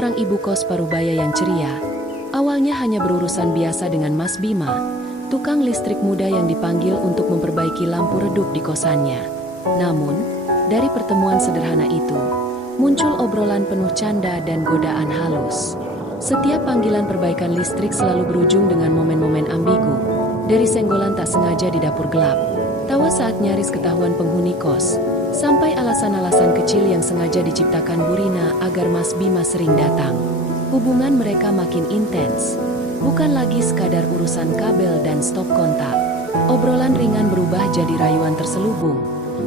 seorang ibu kos parubaya yang ceria. Awalnya hanya berurusan biasa dengan Mas Bima, tukang listrik muda yang dipanggil untuk memperbaiki lampu redup di kosannya. Namun, dari pertemuan sederhana itu, muncul obrolan penuh canda dan godaan halus. Setiap panggilan perbaikan listrik selalu berujung dengan momen-momen ambigu, dari senggolan tak sengaja di dapur gelap, tawa saat nyaris ketahuan penghuni kos, sampai alasan-alasan kecil yang sengaja diciptakan Bu Rina agar Mas Bima sering datang. Hubungan mereka makin intens, bukan lagi sekadar urusan kabel dan stop kontak. Obrolan ringan berubah jadi rayuan terselubung.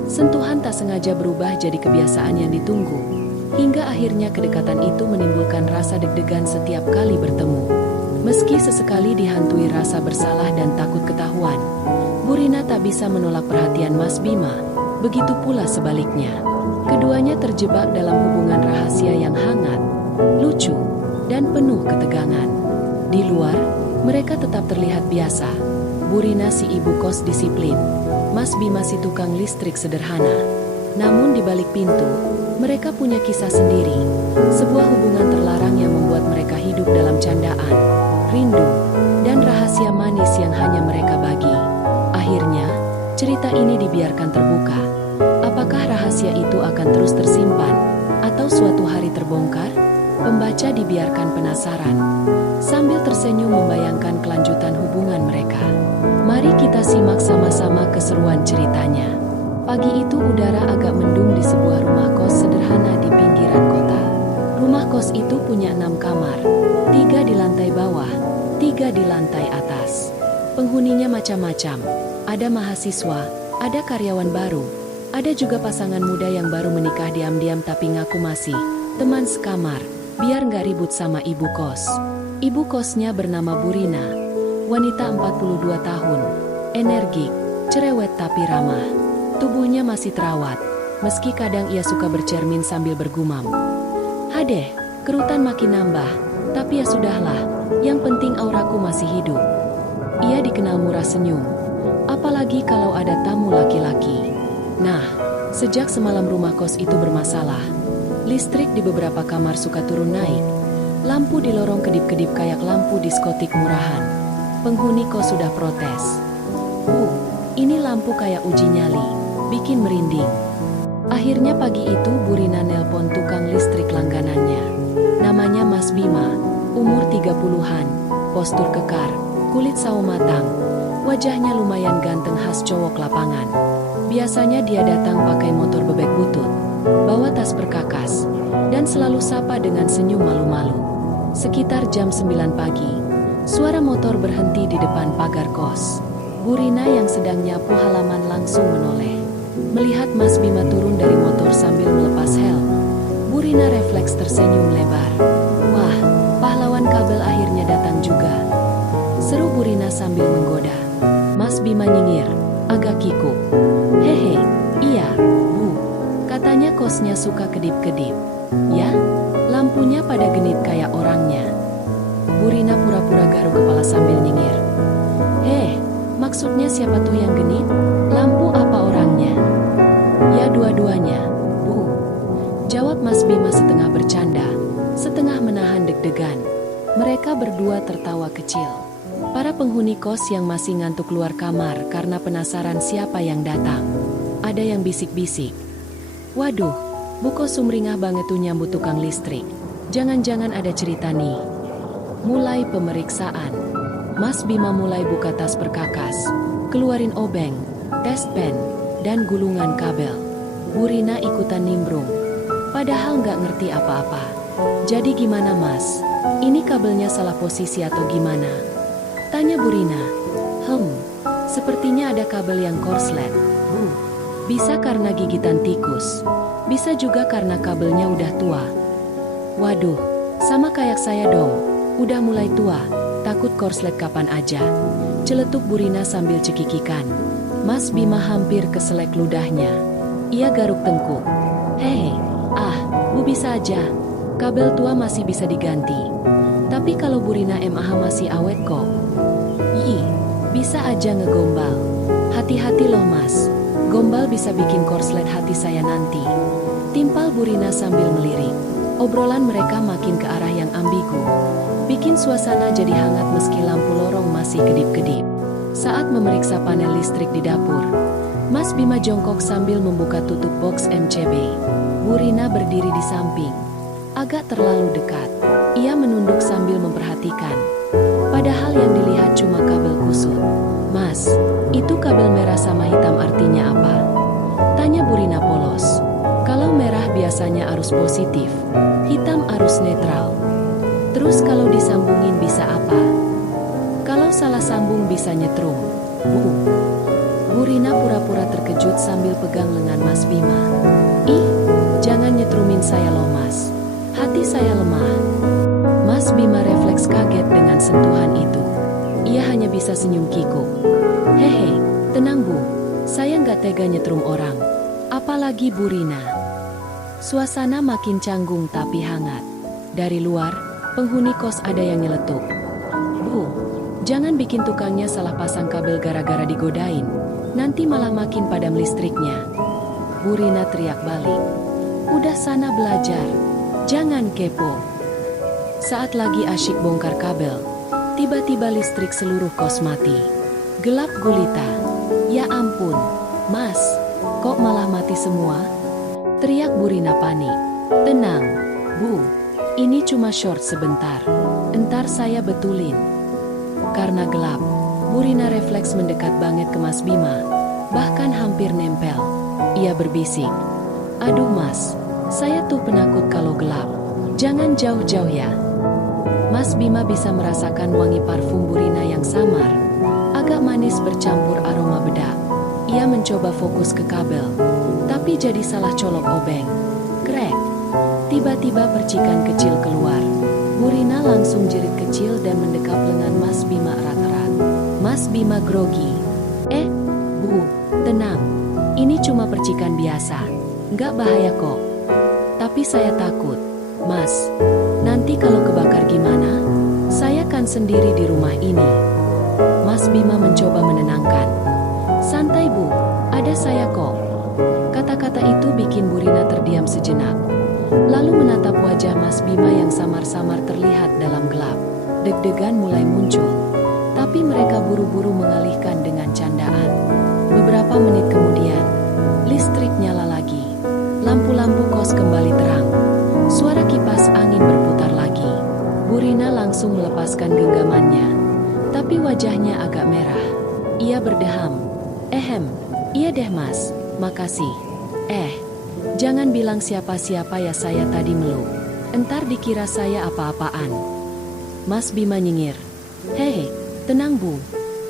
Sentuhan tak sengaja berubah jadi kebiasaan yang ditunggu. Hingga akhirnya kedekatan itu menimbulkan rasa deg-degan setiap kali bertemu. Meski sesekali dihantui rasa bersalah dan takut ketahuan, Bu Rina tak bisa menolak perhatian Mas Bima. Begitu pula sebaliknya. Keduanya terjebak dalam hubungan rahasia yang hangat, lucu, dan penuh ketegangan. Di luar, mereka tetap terlihat biasa. Bu Rina si ibu kos disiplin, Mas Bima si tukang listrik sederhana. Namun di balik pintu, mereka punya kisah sendiri. Sebuah hubungan terlarang yang membuat mereka hidup dalam candaan, rindu, dan rahasia manis yang hanya mereka bagi. Akhirnya, cerita ini dibiarkan terbuka. Apakah rahasia itu akan terus tersimpan, atau suatu hari terbongkar? Pembaca dibiarkan penasaran, sambil tersenyum membayangkan kelanjutan hubungan mereka. Mari kita simak sama-sama keseruan ceritanya. Pagi itu udara agak mendung di sebuah rumah kos sederhana di pinggiran kota. Rumah kos itu punya 6 kamar, 3 di lantai bawah, 3 di lantai atas. Penghuninya macam-macam, ada mahasiswa, ada karyawan baru, ada juga pasangan muda yang baru menikah diam-diam tapi ngaku masih teman sekamar. Biar nggak ribut sama ibu kos. Ibu kosnya bernama Bu Rina, wanita 42 tahun, energik, cerewet tapi ramah. Tubuhnya masih terawat, meski kadang ia suka bercermin sambil bergumam. Hadeh, kerutan makin nambah, tapi ya sudahlah, yang penting auraku masih hidup. Ia dikenal murah senyum, apalagi kalau ada tamu laki-laki. Nah, sejak semalam rumah kos itu bermasalah. Listrik di beberapa kamar suka turun naik. Lampu di lorong kedip-kedip kayak lampu diskotik murahan. Penghuni kos sudah protes. Ini lampu kayak uji nyali, bikin merinding. Akhirnya pagi itu Bu Rina nelpon tukang listrik langganannya. Namanya Mas Bima, umur 30-an, postur kekar, kulit sawo matang. Wajahnya lumayan ganteng khas cowok lapangan. Biasanya dia datang pakai motor bebek butut, bawa tas perkakas, dan selalu sapa dengan senyum malu-malu. Sekitar jam 9 pagi, suara motor berhenti di depan pagar kos. Bu Rina yang sedang nyapu halaman langsung menoleh. Melihat Mas Bima turun dari motor sambil melepas helm, Bu Rina refleks tersenyum lebar. Wah, pahlawan kabel akhirnya datang juga. Seru Bu Rina sambil menggoda. Mas Bima nyengir, agak kikuk. Hehe, iya, Bu. Katanya kosnya suka kedip-kedip. Ya, lampunya pada genit kayak orangnya. Bu Rina pura-pura garuk kepala sambil nyengir. Maksudnya siapa tuh yang genit? Lampu apa orangnya? Ya dua-duanya, Bu. Jawab Mas Bima setengah bercanda, setengah menahan deg-degan. Mereka berdua tertawa kecil. Para penghuni kos yang masih ngantuk keluar kamar karena penasaran siapa yang datang. Ada yang bisik-bisik. Waduh, Bu Kos sumringah banget tuh nyambut tukang listrik. Jangan-jangan ada cerita nih. Mulai pemeriksaan. Mas Bima mulai buka tas perkakas, keluarin obeng, test pen, dan gulungan kabel. Bu Rina ikutan nimbrung, padahal nggak ngerti apa-apa. Jadi gimana Mas? Ini kabelnya salah posisi atau gimana? Tanya Bu Rina. Sepertinya ada kabel yang korslet, Bu. Bisa karena gigitan tikus, bisa juga karena kabelnya udah tua. Waduh, sama kayak saya dong, udah mulai tua. Takut korslet kapan aja. Celetuk Bu Rina sambil cekikikan. Mas Bima hampir keselek ludahnya. Ia garuk tengkuk. Bu bisa aja. Kabel tua masih bisa diganti. Tapi kalau Bu Rina MAH masih awet kok. Bisa aja ngegombal. Hati-hati loh Mas. Gombal bisa bikin korslet hati saya nanti. Timpal Bu Rina sambil melirik. Obrolan mereka makin ke arah yang ambigu, bikin suasana jadi hangat meski lampu lorong masih kedip-kedip. Saat memeriksa panel listrik di dapur, Mas Bima jongkok sambil membuka tutup box MCB. Bu Rina berdiri di samping, agak terlalu dekat. Ia menunduk sambil memperhatikan. Padahal yang dilihat cuma kabel kusut. "Mas, itu kabel merah sama hitam artinya apa?" tanya Bu Rina polos. "Kalau merah biasanya arus positif, hitam arus netral. Terus kalau disambungin bisa apa? Kalau salah sambung bisa nyetrum." Bu Rina pura-pura terkejut sambil pegang lengan Mas Bima. "Ih, jangan nyetrumin saya loh Mas. Hati saya lemah." Mas Bima refleks kaget dengan sentuhan itu. Ia hanya bisa senyum kikuk. "Hehe, tenang Bu. Saya nggak tega nyetrum orang. Apalagi Bu Rina." Suasana makin canggung tapi hangat. Dari luar, penghuni kos ada yang nyeletuk. "Bu, jangan bikin tukangnya salah pasang kabel gara-gara digodain. Nanti malah makin padam listriknya." Bu Rina teriak balik. "Udah sana belajar. Jangan kepo." Saat lagi asyik bongkar kabel, tiba-tiba listrik seluruh kos mati. Gelap gulita. "Ya ampun, Mas, kok malah mati semua?" teriak Bu Rina panik. "Tenang, Bu. Ini cuma short sebentar. Entar saya betulin." Karena gelap, Bu Rina refleks mendekat banget ke Mas Bima, bahkan hampir nempel. Ia berbisik, "Aduh Mas, saya tuh penakut kalau gelap. Jangan jauh-jauh ya." Mas Bima bisa merasakan wangi parfum Bu Rina yang samar, agak manis bercampur aroma bedak. Ia mencoba fokus ke kabel, tapi jadi salah colok obeng. Krek! Tiba-tiba percikan kecil keluar. Bu Rina langsung jerit kecil dan mendekap lengan Mas Bima erat-erat. Mas Bima grogi. Bu, tenang. Ini cuma percikan biasa. Nggak bahaya kok. Tapi saya takut. Mas, nanti kalau kebakar gimana? Saya kan sendiri di rumah ini." Mas Bima mencoba menenangkan. "Santai Bu, ada saya kok." Kata-kata itu bikin Bu Rina terdiam sejenak. Lalu menatap wajah Mas Bima yang samar-samar terlihat dalam gelap. Deg-degan mulai muncul, tapi mereka buru-buru mengalihkan dengan candaan. Beberapa menit kemudian, listrik nyala lagi. Lampu-lampu kos kembali terang. Suara kipas angin berputar lagi. Bu Rina langsung melepaskan genggamannya, tapi wajahnya agak merah. Ia berdeham. Iya deh Mas, makasih. Jangan bilang siapa-siapa ya, saya tadi meluk. Entar dikira saya apa-apaan." Mas Bima nyengir. "Hehe, tenang Bu.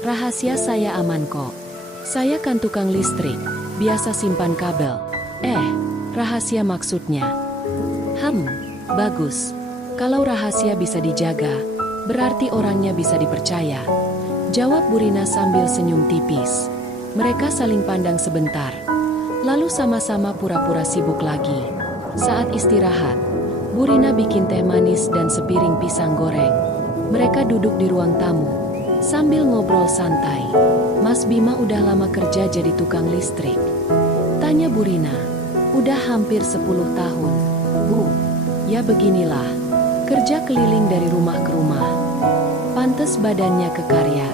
Rahasia saya aman kok. Saya kan tukang listrik, biasa simpan kabel." Rahasia maksudnya? Bagus. Kalau rahasia bisa dijaga, berarti orangnya bisa dipercaya. Jawab Bu Rina sambil senyum tipis. Mereka saling pandang sebentar, lalu sama-sama pura-pura sibuk lagi. Saat istirahat, Bu Rina bikin teh manis dan sepiring pisang goreng. Mereka duduk di ruang tamu, sambil ngobrol santai. "Mas Bima udah lama kerja jadi tukang listrik?" tanya Bu Rina. "Udah hampir 10 tahun, Bu." "Ya beginilah, kerja keliling dari rumah ke rumah. Pantes badannya kekarya.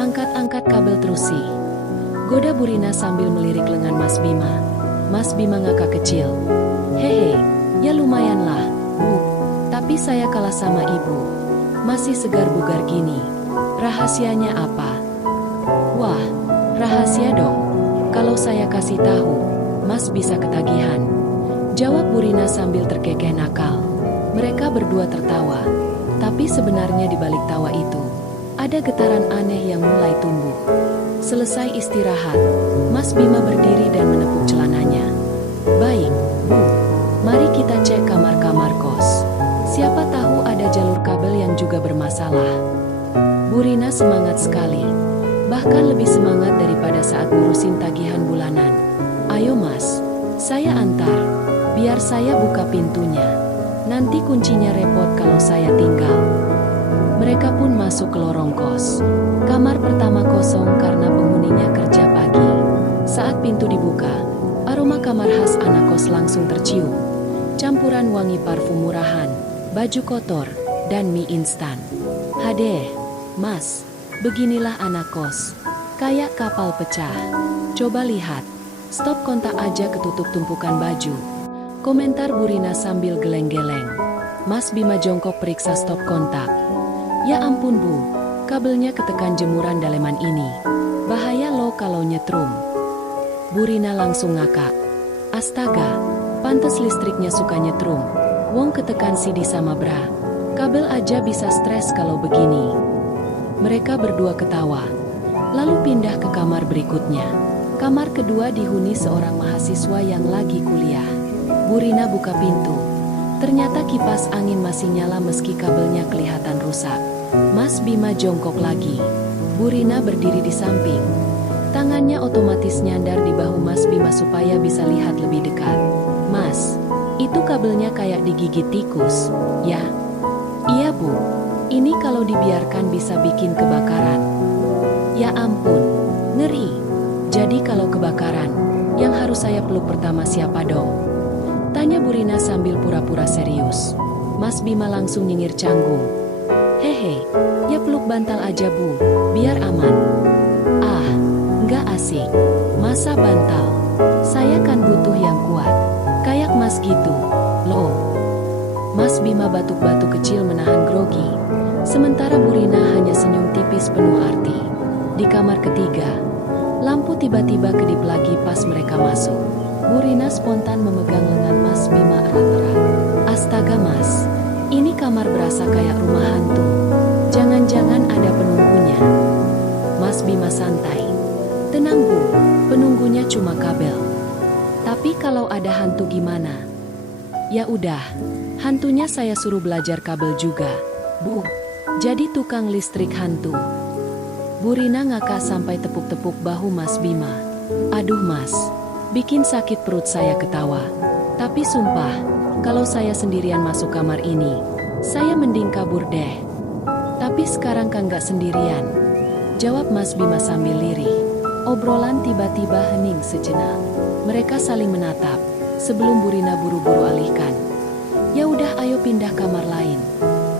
Angkat-angkat kabel terus sih," goda Bu Rina sambil melirik lengan Mas Bima. Mas Bima ngakak kecil. "Hehe, ya lumayan lah, Bu. Tapi saya kalah sama Ibu. Masih segar bugar gini. Rahasianya apa?" "Wah, rahasia dong. Kalau saya kasih tahu, Mas bisa ketagihan," jawab Bu Rina sambil terkekeh nakal. Mereka berdua tertawa, tapi sebenarnya di balik tawa itu, ada getaran aneh yang mulai tumbuh. Selesai istirahat, Mas Bima berdiri dan menepuk celananya. "Baik, Bu. Mari kita cek kamar-kamar kos. Siapa tahu ada jalur kabel yang juga bermasalah." Bu Rina semangat sekali, bahkan lebih semangat daripada saat ngurusin tagihan bulanan. "Ayo Mas, saya antar. Biar saya buka pintunya. Nanti kuncinya repot kalau saya tinggal." Mereka pun masuk ke lorong kos. Kamar pertama kosong karena penghuninya kerja pagi. Saat pintu dibuka, aroma kamar khas anak kos langsung tercium. campuran wangi parfum murahan, baju kotor, dan mie instan. Hadeh, Mas, beginilah anak kos. Kayak kapal pecah. Coba lihat, stop kontak aja ketutup tumpukan baju. Komentar Bu Rina sambil geleng-geleng. Mas Bima jongkok periksa stop kontak. Ya ampun Bu, kabelnya ketekan jemuran daleman ini. Bahaya loh kalau nyetrum. Bu Rina langsung ngakak. Astaga, pantes listriknya suka nyetrum. Wong ketekan CD sama bra. Kabel aja bisa stres kalau begini. Mereka berdua ketawa. Lalu pindah ke kamar berikutnya. Kamar kedua dihuni seorang mahasiswa yang lagi kuliah. Bu Rina buka pintu. Ternyata kipas angin masih nyala meski kabelnya kelihatan rusak. Mas Bima jongkok lagi. Bu Rina berdiri di samping. Tangannya otomatis nyandar di bahu Mas Bima supaya bisa lihat lebih dekat. Mas, itu kabelnya kayak digigit tikus, ya? Iya Bu, ini kalau dibiarkan bisa bikin kebakaran. Ya ampun, ngeri. Jadi kalau kebakaran, yang harus saya peluk pertama siapa dong? Tanya Bu Rina sambil pura-pura serius. Mas Bima langsung nyengir canggung. Hehe, ya peluk bantal aja Bu, biar aman. Ah, nggak asik. Masa bantal? Saya kan butuh yang kuat. Kayak Mas gitu, loh. Mas Bima batuk-batuk kecil menahan grogi. Sementara Bu Rina hanya senyum tipis penuh arti. Di kamar ketiga, lampu tiba-tiba kedip lagi pas mereka masuk. Bu Rina spontan memegang lengan Mas Bima erat-erat. Astaga Mas, ini kamar berasa kayak rumah hantu. Jangan-jangan ada penunggunya. Mas Bima santai. Tenang Bu, penunggunya cuma kabel. Tapi kalau ada hantu gimana? Ya udah, hantunya saya suruh belajar kabel juga. Bu, jadi tukang listrik hantu. Bu Rina ngakak sampai tepuk-tepuk bahu Mas Bima. Aduh Mas, bikin sakit perut saya ketawa. Tapi sumpah, kalau saya sendirian masuk kamar ini, saya mending kabur deh. Tapi sekarang kan gak sendirian, jawab Mas Bima sambil lirih. Obrolan tiba-tiba hening sejenak. Mereka saling menatap, sebelum Bu Rina buru-buru alihkan. Ya udah ayo pindah kamar lain.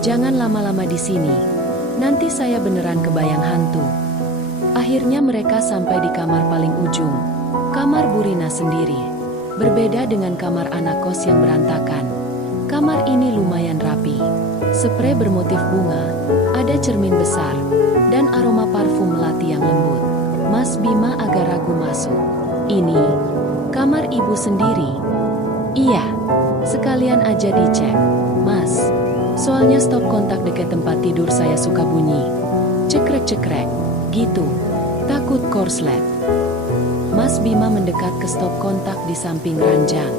Jangan lama-lama di sini. Nanti saya beneran kebayang hantu. Akhirnya mereka sampai di kamar paling ujung. Kamar Bu Rina sendiri. Berbeda dengan kamar anak kos yang berantakan. Kamar ini lumayan rapi. Sprei bermotif bunga, ada cermin besar, dan aroma parfum melati yang lembut. Mas Bima agak ragu masuk. Ini kamar ibu sendiri. Iya, sekalian aja dicek. Mas, soalnya stop kontak dekat tempat tidur saya suka bunyi. Cekrek-cekrek, gitu. Takut korslet. Mas Bima mendekat ke stop kontak di samping ranjang.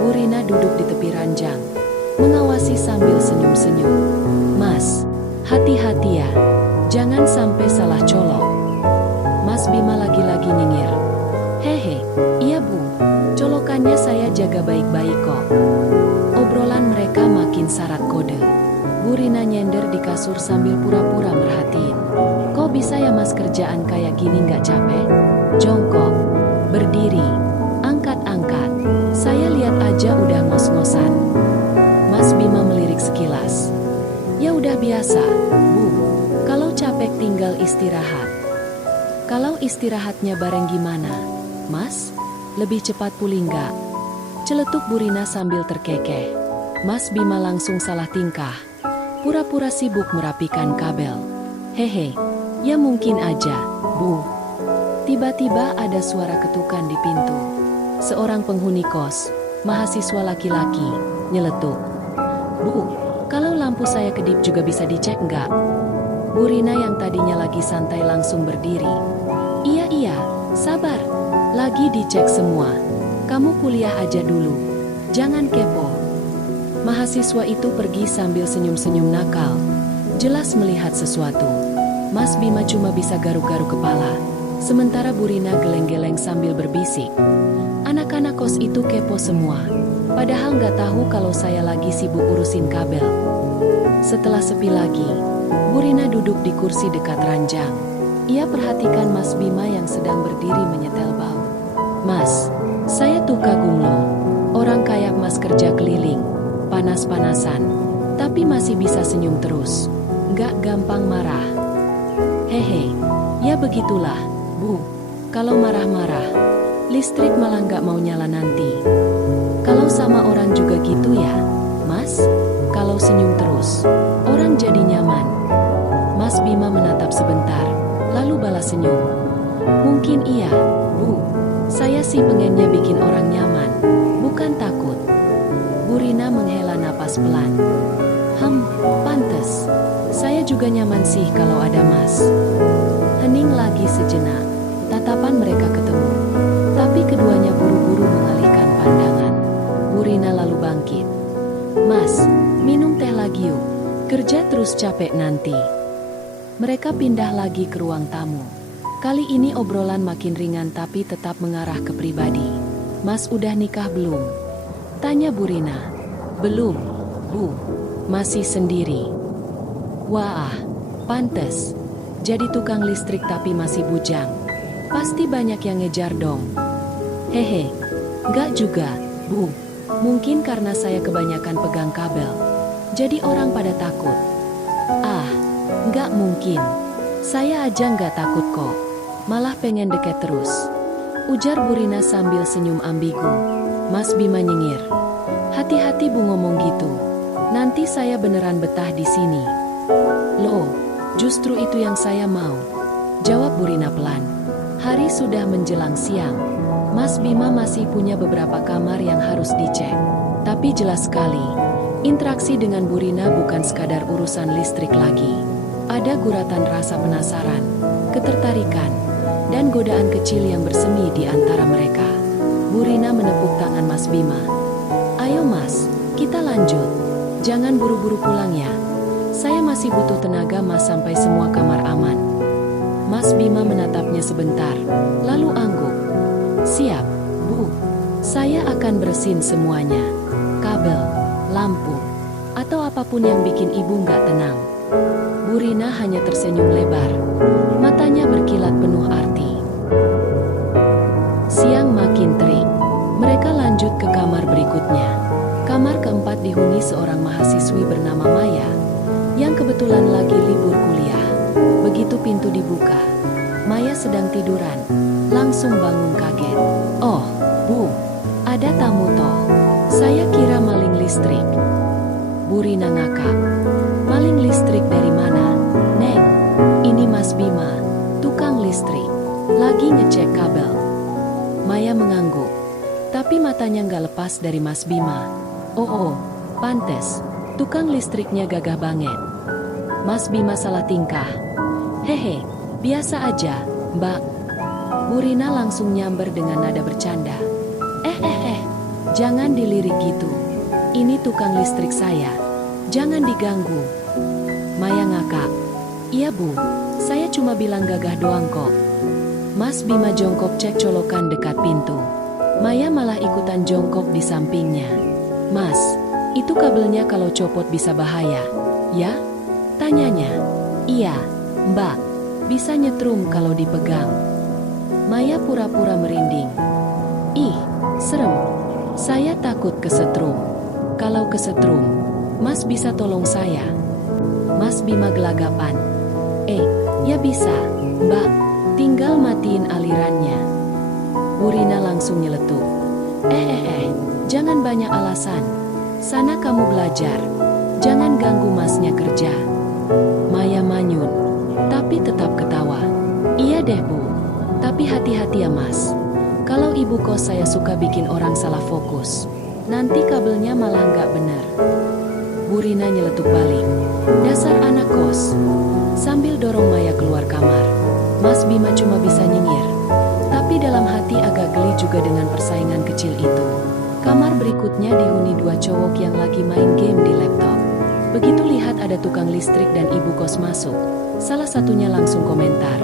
Bu Rina duduk di tepi ranjang, mengawasi sambil senyum-senyum. Mas, hati-hati ya, jangan sampai salah colok. Mas Bima lagi-lagi nyengir. Hehe, iya Bu, colokannya saya jaga baik-baik kok. Obrolan mereka makin syarat kode. Bu Rina nyender di kasur sambil pura-pura merhatiin. Kok bisa ya Mas kerjaan kayak gini nggak capek? Jongkok, berdiri, angkat-angkat. Saya lihat aja udah ngos-ngosan. Mas Bima melirik sekilas. Ya udah biasa, Bu. Kalau capek tinggal istirahat. Kalau istirahatnya bareng gimana, Mas? Lebih cepat pulih nggak? Celetuk Bu Rina sambil terkekeh. Mas Bima langsung salah tingkah. Pura-pura sibuk merapikan kabel. Hehe, ya mungkin aja, Bu. Tiba-tiba ada suara ketukan di pintu. Seorang penghuni kos, mahasiswa laki-laki, nyeletuk. Bu, kalau lampu saya kedip juga bisa dicek nggak? Bu Rina yang tadinya lagi santai langsung berdiri. Iya, sabar. Lagi dicek semua. Kamu kuliah aja dulu. Jangan kepo. Mahasiswa itu pergi sambil senyum-senyum nakal. Jelas melihat sesuatu. Mas Bima cuma bisa garuk-garuk kepala. Sementara Bu Rina geleng-geleng sambil berbisik. Anak-anak kos itu kepo semua. Padahal nggak tahu kalau saya lagi sibuk urusin kabel. Setelah sepi lagi, Bu Rina duduk di kursi dekat ranjang. Ia perhatikan Mas Bima yang sedang berdiri menyetel baut. Mas, saya tuh kagum loh. Orang kayak Mas kerja keliling, panas-panasan, tapi masih bisa senyum terus. Nggak gampang marah. Hehe, ya begitulah, Bu. Kalau marah-marah, listrik malah nggak mau nyala nanti. Kalau sama orang juga gitu ya, Mas? Kalau senyum terus, orang jadi nyaman. Mas Bima menatap sebentar, lalu balas senyum. Mungkin iya, Bu. Saya sih pengennya bikin orang nyaman, bukan takut. Bu Rina menghela napas pelan. Pantes. Saya juga nyaman sih kalau ada Mas. Hening lagi sejenak. Tatapan mereka ketemu. Tapi keduanya buru-buru mengalihkan pandangan. Bu Rina lalu bangkit. Mas, minum teh lagi yuk. Kerja terus capek nanti. Mereka pindah lagi ke ruang tamu. Kali ini obrolan makin ringan tapi tetap mengarah ke pribadi. Mas udah nikah belum? Tanya Bu Rina. Belum, Bu. Masih sendiri. Wah, pantes. Jadi tukang listrik tapi masih bujang. Pasti banyak yang ngejar dong. Hehe, gak juga, Bu. Mungkin karena saya kebanyakan pegang kabel. Jadi orang pada takut. Ah, gak mungkin. Saya aja gak takut kok. Malah pengen deket terus. Ujar Bu Rina sambil senyum ambigu. Mas Bima nyengir. Hati-hati Bu ngomong gitu. Nanti saya beneran betah di sini. Loh, justru itu yang saya mau. Jawab Bu Rina pelan. Hari sudah menjelang siang. Mas Bima masih punya beberapa kamar yang harus dicek. Tapi jelas sekali, interaksi dengan Bu Rina bukan sekadar urusan listrik lagi. Ada guratan rasa penasaran, ketertarikan, dan godaan kecil yang bersemi di antara mereka. Bu Rina menepuk tangan Mas Bima. Ayo Mas, kita lanjut. Jangan buru-buru pulang ya. Saya masih butuh tenaga Mas sampai semua kamar aman. Mas Bima menatapnya sebentar, lalu angguk. Siap, Bu. Saya akan bersihin semuanya. Kabel, lampu, atau apapun yang bikin ibu nggak tenang. Bu Rina hanya tersenyum lebar. Matanya berkilat penuh arti. Siang makin terik. Mereka lanjut ke kamar berikutnya. Kamar keempat dihuni seorang mahasiswi bernama Maya, yang kebetulan lagi libur kuliah. Begitu pintu dibuka, Maya sedang tiduran, langsung bangun kaget. Oh, Bu, ada tamu toh. Saya kira maling listrik. Bu Rina ngakak. Maling listrik dari mana? Neng, ini Mas Bima, tukang listrik. Lagi ngecek kabel. Maya mengangguk, tapi matanya nggak lepas dari Mas Bima. Oh, pantes, tukang listriknya gagah banget. Mas Bima salah tingkah. Hehe, biasa aja, Mbak. Bu Rina langsung nyamber dengan nada bercanda. Jangan dilirik gitu. Ini tukang listrik saya. Jangan diganggu. Maya ngakak. Iya Bu, saya cuma bilang gagah doang kok. Mas Bima jongkok cek colokan dekat pintu. Maya malah ikutan jongkok di sampingnya. Mas, itu kabelnya kalau copot bisa bahaya, ya? Tanyanya. Iya, Mbak, bisa nyetrum kalau dipegang. Maya pura-pura merinding. Ih, serem. Saya takut kesetrum. Kalau kesetrum, Mas bisa tolong saya? Mas Bima gelagapan. Ya bisa, Mbak. Tinggal matiin alirannya. Bu Rina langsung nyeletuk. Jangan banyak alasan. Sana kamu belajar. Jangan ganggu Masnya kerja. Maya manyun, tapi tetap ketawa. Iya deh Bu, tapi hati-hati ya Mas. Kalau ibu kos saya suka bikin orang salah fokus. Nanti kabelnya malah nggak benar. Bu Rina nyeletuk balik. Dasar anak kos. Sambil dorong Maya keluar kamar, Mas Bima cuma bisa nyengir. Tapi dalam hati agak geli juga dengan persaingan kecil itu. Kamar berikutnya dihuni dua cowok yang lagi main game di laptop. Begitu lihat ada tukang listrik dan ibu kos masuk, salah satunya langsung komentar.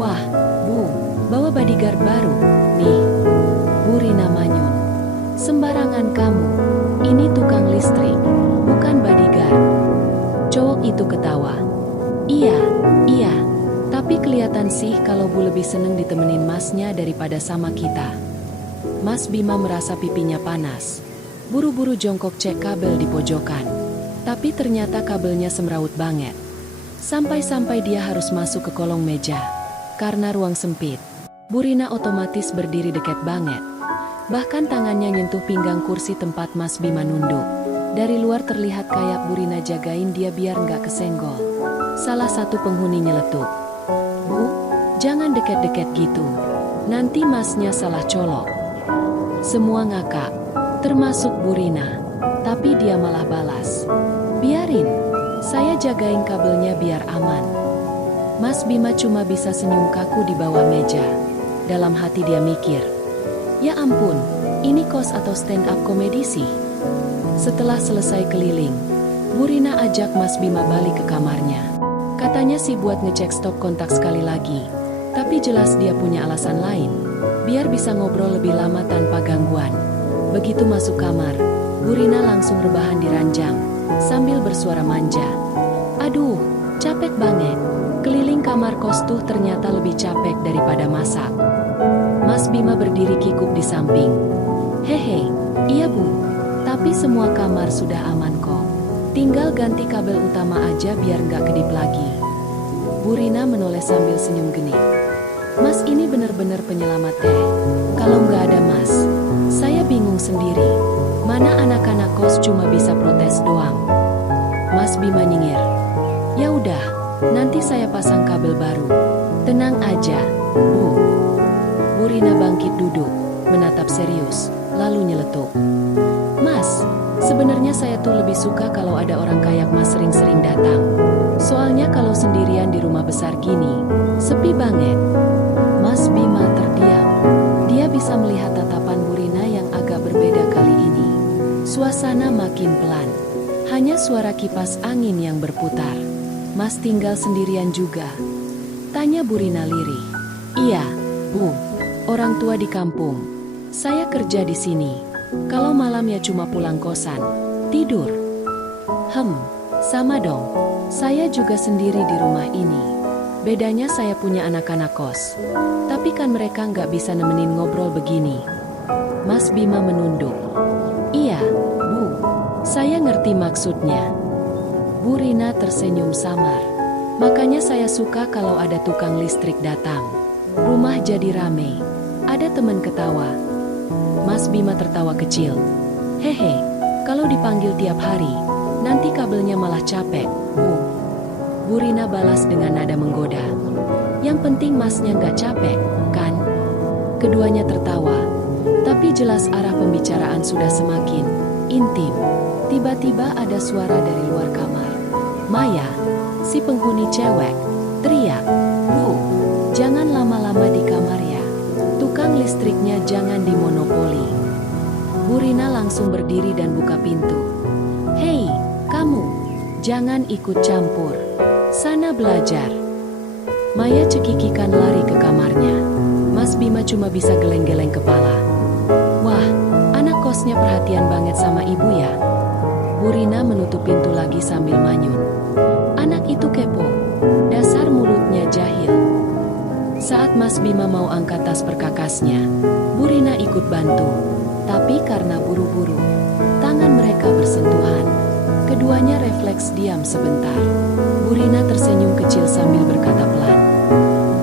Wah, Bu, bawa bodyguard baru, nih. Bu Rina manyun. Sembarangan kamu, ini tukang listrik, bukan bodyguard. Cowok itu ketawa. Iya, tapi kelihatan sih kalau Bu lebih seneng ditemenin Masnya daripada sama kita. Mas Bima merasa pipinya panas. Buru-buru jongkok cek kabel di pojokan. Tapi ternyata kabelnya semrawut banget. Sampai-sampai dia harus masuk ke kolong meja. Karena ruang sempit, Bu Rina otomatis berdiri dekat banget. Bahkan tangannya nyentuh pinggang kursi tempat Mas Bima nunduk. Dari luar terlihat kayak Bu Rina jagain dia biar nggak kesenggol. Salah satu penghuni nyeletuk. "Bu, jangan deket-deket gitu. Nanti masnya salah colok." Semua ngakak, termasuk Bu Rina. Tapi dia malah balas. "Biarin, saya jagain kabelnya biar aman." Mas Bima cuma bisa senyum kaku di bawah meja. Dalam hati dia mikir, "Ya ampun, ini kos atau stand up komedi sih?" Setelah selesai keliling, Bu Rina ajak Mas Bima balik ke kamarnya. Katanya sih buat ngecek stop kontak sekali lagi. Tapi jelas dia punya alasan lain, biar bisa ngobrol lebih lama tanpa gangguan. Begitu masuk kamar, Bu Rina langsung rebahan di ranjang, sambil bersuara manja. "Aduh, capek banget. Keliling kamar kos tuh ternyata lebih capek daripada masak." Mas Bima berdiri kikuk di samping. "Hehe, iya Bu, tapi semua kamar sudah aman kok. Tinggal ganti kabel utama aja biar nggak kedip lagi." Bu Rina menoleh sambil senyum genit. "Mas ini bener-bener penyelamat deh. Kalau nggak ada Mas, saya bingung sendiri. Mana anak-anak kos cuma bisa protes doang." Mas Bima nyengir. "Ya udah, nanti saya pasang kabel baru. Tenang aja, Bu." Bu Rina bangkit duduk, menatap serius, lalu nyeletuk. "Mas, sebenarnya saya tuh lebih suka kalau ada orang kayak Mas sering-sering datang. Soalnya kalau sendirian di rumah besar gini, sepi banget." Mas Bima terdiam. Dia bisa melihat tatapan Bu Rina yang agak berbeda kali ini. Suasana makin pelan. Hanya suara kipas angin yang berputar. "Mas tinggal sendirian juga?" tanya Bu Rina lirih. "Iya, Bu. Orang tua di kampung. Saya kerja di sini. Kalau malam ya cuma pulang kosan, tidur." Sama dong. Saya juga sendiri di rumah ini. Bedanya saya punya anak-anak kos. Tapi kan mereka nggak bisa nemenin ngobrol begini." Mas Bima menunduk. "Iya, Bu. Saya ngerti maksudnya." Bu Rina tersenyum samar. "Makanya saya suka kalau ada tukang listrik datang. Rumah jadi rame. Ada teman ketawa." Mas Bima tertawa kecil. "Hehe, kalau dipanggil tiap hari, nanti kabelnya malah capek, Bu." Bu Rina balas dengan nada menggoda. "Yang penting Masnya nggak capek, kan?" Keduanya tertawa. Tapi jelas arah pembicaraan sudah semakin intim. Tiba-tiba ada suara dari luar kamar. "Maya, si penghuni cewek, teriak, 'Bu, jangan lama-lama di kamar ya. Tukang listriknya jangan dimonopoli.'" Bu Rina langsung berdiri dan buka pintu. "Hei, kamu, jangan ikut campur. Sana belajar." Maya cekikikan lari ke kamarnya. Mas Bima cuma bisa geleng-geleng kepala. "Wah, anak kosnya perhatian banget sama ibu ya." Bu Rina menutup pintu lagi sambil manyun. "Anak itu kepo. Dasar mulutnya jahil." Saat Mas Bima mau angkat tas perkakasnya, Bu Rina ikut bantu. Tapi karena buru-buru, tangan mereka bersentuhan. Keduanya refleks diam sebentar. Bu Rina tersenyum kecil sambil berkata pelan,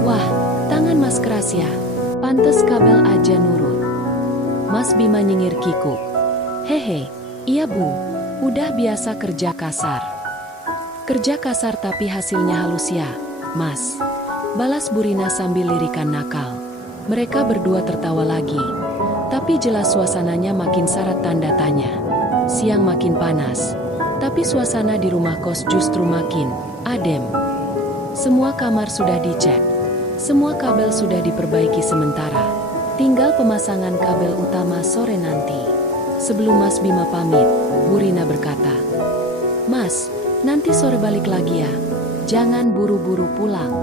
"Wah, tangan Mas keras ya. Pantes kabel aja nurut." Mas Bima nyengir kikuk. "Hehe, iya Bu, udah biasa kerja kasar." "Kerja kasar tapi hasilnya halus ya, Mas," balas Bu Rina sambil lirikan nakal. Mereka berdua tertawa lagi. Tapi jelas suasananya makin syarat tanda tanya. Siang makin panas. Tapi suasana di rumah kos justru makin adem. Semua kamar sudah dicek. Semua kabel sudah diperbaiki sementara. Tinggal pemasangan kabel utama sore nanti. Sebelum Mas Bima pamit, Bu Rina berkata, "Mas, nanti sore balik lagi ya. Jangan buru-buru pulang.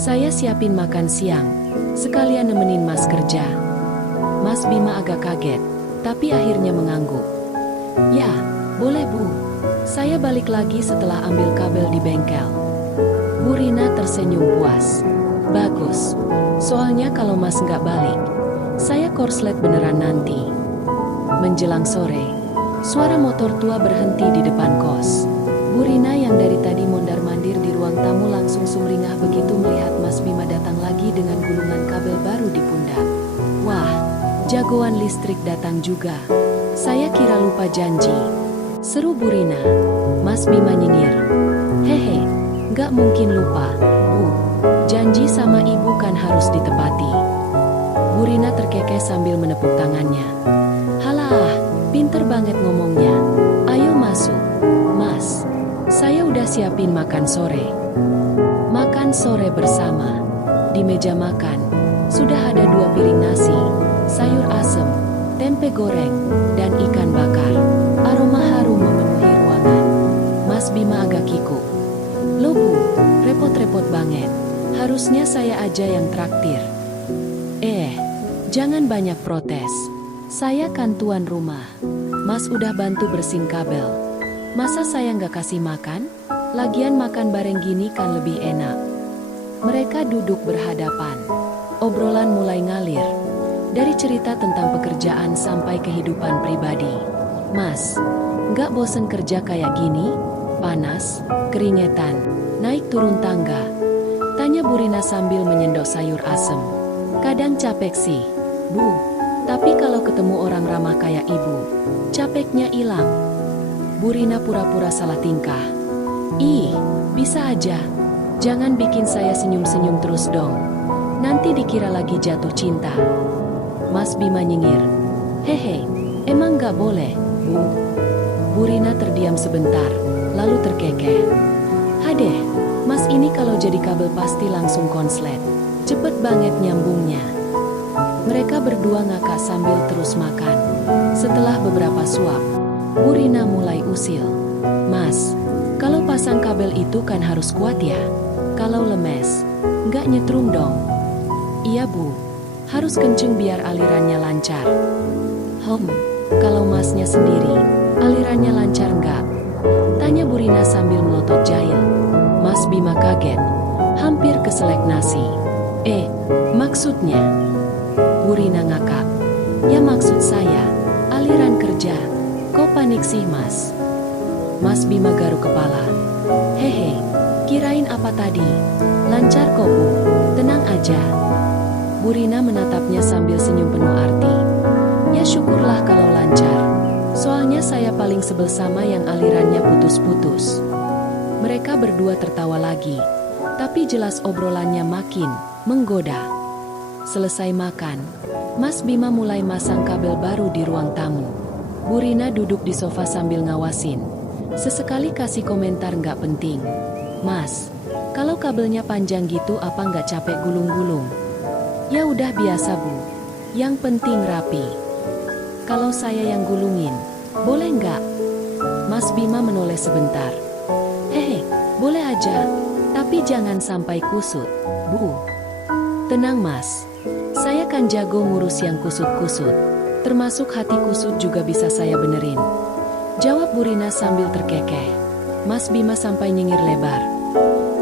Saya siapin makan siang. Sekalian nemenin Mas kerja." Mas Bima agak kaget, tapi akhirnya mengangguk. "Ya, boleh Bu. Saya balik lagi setelah ambil kabel di bengkel." Bu Rina tersenyum puas. "Bagus. Soalnya kalau Mas nggak balik, Saya korslet beneran nanti. Menjelang sore, suara motor tua berhenti di depan kos. Bu Rina yang dari tadi mondar-mandir di ruang tamu langsung sumringah begitu melihat Mas Bima datang lagi dengan gulungan kabel baru di pundak. Wah, jagoan listrik datang juga. Saya kira lupa janji. Seru Bu Rina. Mas Bima nyengir. Hehe, gak mungkin lupa, Bu. Janji sama ibu kan harus ditepati. Bu Rina terkekeh sambil menepuk tangannya. Halah, pinter banget ngomongnya. Ayo masuk, Mas. Saya udah siapin makan sore. Makan sore bersama. Di meja makan, sudah ada 2 piring nasi, sayur asem, tempe goreng, dan ikan bakar. Aroma harum memenuhi ruangan. Mas Bima agak kikuk. Loh Bu, repot-repot banget. Harusnya saya aja yang traktir. Jangan banyak protes. Saya kan tuan rumah. Mas udah bantu bersihin kabel. Masa saya nggak kasih makan? Lagian makan bareng gini kan lebih enak. Mereka duduk berhadapan. Obrolan mulai ngalir. Dari cerita tentang pekerjaan sampai kehidupan pribadi. Mas, nggak bosen kerja kayak gini? Panas, keringetan, naik turun tangga. Tanya Bu Rina sambil menyendok sayur asem. Kadang capek sih, Bu. Tapi kalau ketemu orang ramah kayak ibu, capeknya hilang. Bu Rina pura-pura salah tingkah. Ih, bisa aja. Jangan bikin saya senyum-senyum terus dong. Nanti dikira lagi jatuh cinta. Mas Bima nyengir. Hehe, emang gak boleh, Bu? Bu Rina terdiam sebentar, lalu terkekeh. Hadeh, Mas ini kalau jadi kabel pasti langsung konslet. Cepet banget nyambungnya. Mereka berdua ngakak sambil terus makan. Setelah beberapa suap, Bu Rina mulai usil. Mas, kalau pasang kabel itu kan harus kuat ya? Kalau lemes, nggak nyetrum dong. Iya Bu, harus kenceng biar alirannya lancar. Kalau Masnya sendiri, alirannya lancar nggak? Tanya Bu Rina sambil melotot jahil. Mas Bima kaget, hampir keselek nasi. Maksudnya? Bu Rina ngakak. Ya maksud saya, aliran kerja. Kok panik sih Mas? Mas Bima garuk kepala. Hehe, kirain apa tadi? Lancar kok Bu, tenang aja. Bu Rina menatapnya sambil senyum penuh arti. Ya syukurlah kalau lancar. Soalnya saya paling sebel sama yang alirannya putus-putus. Mereka berdua tertawa lagi, tapi jelas obrolannya makin menggoda. Selesai makan, Mas Bima mulai masang kabel baru di ruang tamu. Bu Rina duduk di sofa sambil ngawasin. Sesekali kasih komentar nggak penting. Mas, kalau kabelnya panjang gitu apa nggak capek gulung-gulung? Ya udah biasa Bu, yang penting rapi. Kalau saya yang gulungin, boleh nggak? Mas Bima menoleh sebentar. Hehe, boleh aja, tapi jangan sampai kusut, Bu. Tenang Mas, saya kan jago ngurus yang kusut-kusut. Termasuk hati kusut juga bisa saya benerin. Jawab Bu Rina sambil terkekeh. Mas Bima sampai nyengir lebar.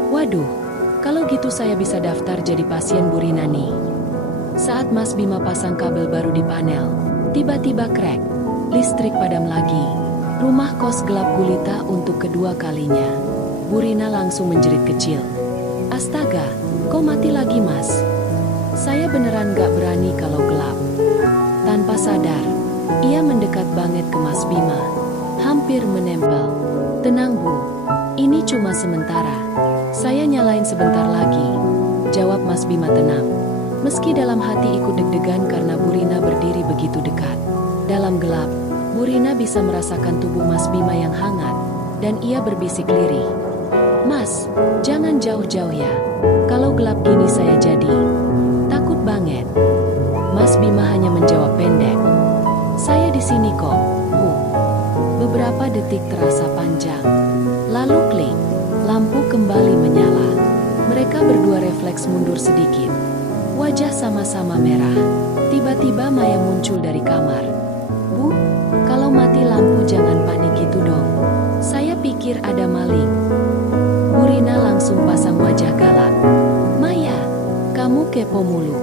Waduh, kalau gitu saya bisa daftar jadi pasien Bu Rina nih. Saat Mas Bima pasang kabel baru di panel, tiba-tiba krek, listrik padam lagi. Rumah kos gelap gulita untuk kedua kalinya. Bu Rina langsung menjerit kecil. Astaga, kok mati lagi Mas? Saya beneran gak berani kalau gelap. Tanpa sadar, ia mendekat banget ke Mas Bima. Hampir menempel. Tenang Bu, ini cuma sementara. Saya nyalain sebentar lagi. Jawab Mas Bima tenang. Meski dalam hati ikut deg-degan karena Bu Rina berdiri begitu dekat. Dalam gelap, Bu Rina bisa merasakan tubuh Mas Bima yang hangat. Dan ia berbisik lirih. Mas, jangan jauh-jauh ya. Kalau gelap gini saya jadi takut banget. Mas Bima hanya menjawab pendek. Saya di sini kok, Bu. Beberapa detik terasa panjang. Lalu klik, lampu kembali menyala. Mereka berdua refleks mundur sedikit. Wajah sama-sama merah. Tiba-tiba Maya muncul dari kamar. Bu, kalau mati lampu jangan panik gitu dong. Saya pikir ada maling. Bu Rina langsung pasang wajah galak. Maya, kamu kepo mulu.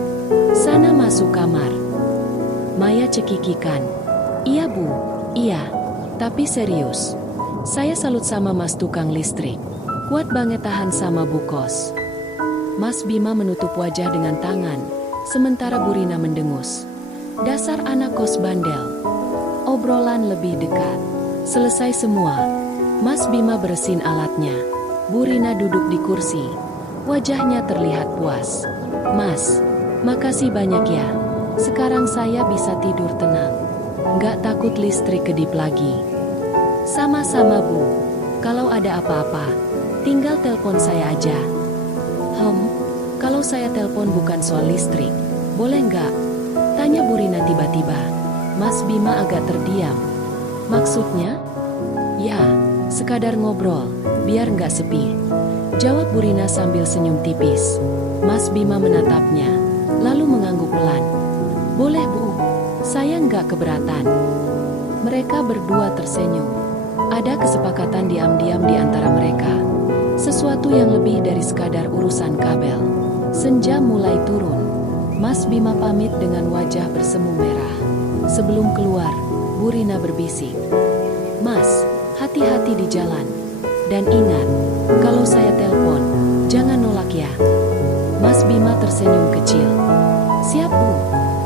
Sana masuk kamar. Maya cekikikan. Iya Bu, iya. Tapi serius. Saya salut sama Mas tukang listrik. Kuat banget tahan sama Bu Kos. Mas Bima menutup wajah dengan tangan, sementara Bu Rina mendengus. Dasar anak kos bandel. Obrolan lebih dekat. Selesai semua. Mas Bima beresin alatnya. Bu Rina duduk di kursi. Wajahnya terlihat puas. Mas, makasih banyak ya. Sekarang saya bisa tidur tenang. Nggak takut listrik kedip lagi. Sama-sama Bu. Kalau ada apa-apa, tinggal telepon saya aja. Kalau saya telepon bukan soal listrik, boleh nggak? Tanya Bu Rina tiba-tiba. Mas Bima agak terdiam. Maksudnya? Ya, sekadar ngobrol, biar nggak sepi. Jawab Bu Rina sambil senyum tipis. Mas Bima menatapnya, lalu mengangguk pelan. Boleh Bu, saya nggak keberatan. Mereka berdua tersenyum. Ada kesepakatan diam-diam di antara mereka. Sesuatu yang lebih dari sekadar urusan kabel. Senja mulai turun. Mas Bima pamit dengan wajah bersemu merah. Sebelum keluar, Bu Rina berbisik. Mas, hati-hati di jalan. Dan ingat, kalau saya telepon, jangan nolak ya. Mas Bima tersenyum kecil. Siap Bu,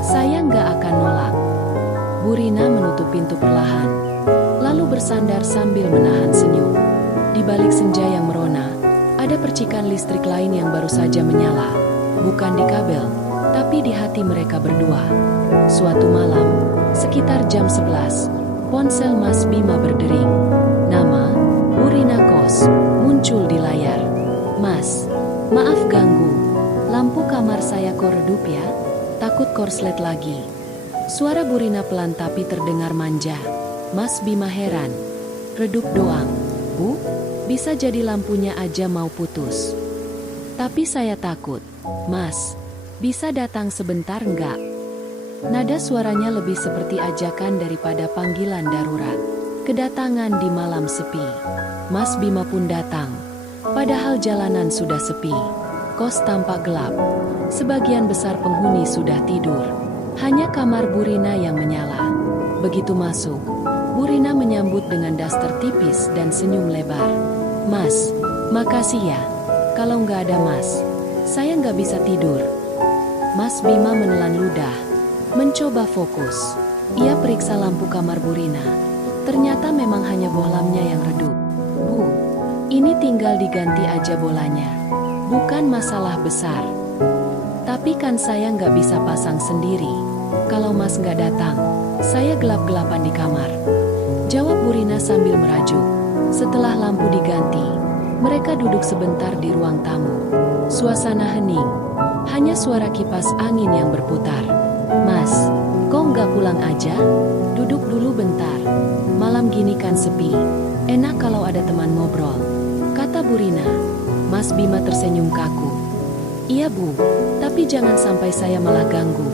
saya nggak akan nolak. Bu Rina menutup pintu perlahan, lalu bersandar sambil menahan senyum. Di balik senja yang merona, ada percikan listrik lain yang baru saja menyala, bukan di kabel, tapi di hati mereka berdua. Suatu malam, sekitar jam 11, ponsel Mas Bima berdering. Nama, Bu Rina Kos, muncul di layar. Mas, maaf ganggu. Lampu kamar saya kok redup ya? Takut korslet lagi. Suara Bu Rina pelan tapi terdengar manja. Mas Bima heran. Redup doang, Bu? Bisa jadi lampunya aja mau putus. Tapi saya takut. Mas, bisa datang sebentar nggak? Nada suaranya lebih seperti ajakan daripada panggilan darurat. Kedatangan di malam sepi. Mas Bima pun datang. Padahal jalanan sudah sepi. Kos tampak gelap. Sebagian besar penghuni sudah tidur. Hanya kamar Bu Rina yang menyala. Begitu masuk, Bu Rina menyambut dengan daster tipis dan senyum lebar. Mas, makasih ya. Kalau nggak ada Mas, saya nggak bisa tidur. Mas Bima menelan ludah, mencoba fokus. Ia periksa lampu kamar Bu Rina. Ternyata memang hanya bohlamnya yang redup. Bu, ini tinggal diganti aja bolanya. Bukan masalah besar. Tapi kan saya nggak bisa pasang sendiri. Kalau Mas nggak datang, saya gelap-gelapan di kamar. Jawab Bu Rina sambil merajuk. Setelah lampu diganti, mereka duduk sebentar di ruang tamu. Suasana hening, hanya suara kipas angin yang berputar. Mas, kok nggak pulang aja? Duduk dulu bentar. Malam gini kan sepi. Enak kalau ada teman ngobrol, kata Bu Rina. Mas Bima tersenyum kaku. Iya Bu, tapi jangan sampai saya malah ganggu.